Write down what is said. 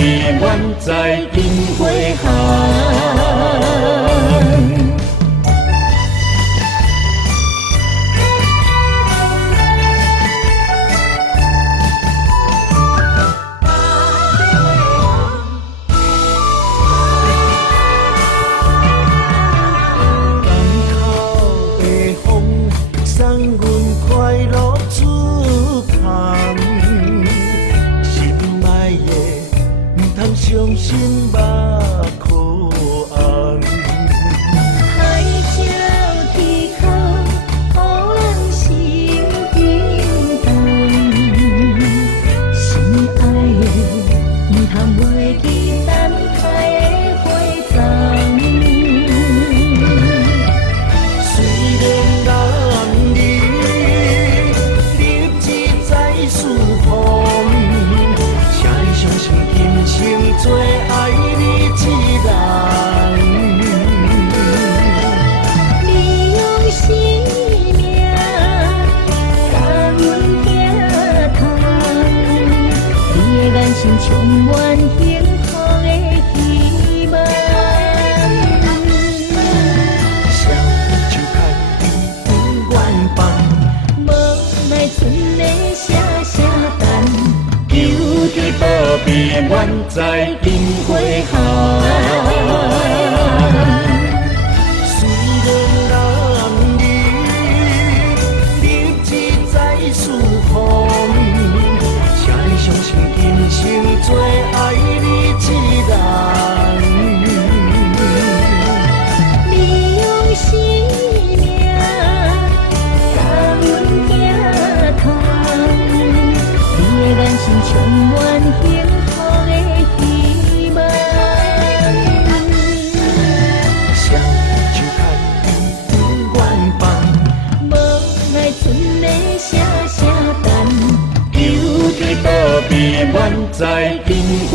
边，愿在金花巷。伤心目苦红，海鸟天空，予人心惊动。心爱的，唔通袂记等待的花丛。虽然男儿立志在四方，请你相信今生做爱你一人。你用生命甲阮行通，你的眼神充满幸福的希望。双手牵伊永远放，无奈春的声声等。求天保庇，愿在金花巷。虽然男儿立志在四方，请你相信今生做爱你一人。你用生命甲阮行通，你的眼神充满幸福的希望。双手牵伊永远放，无奈春的声声等。求天保庇，愿在金花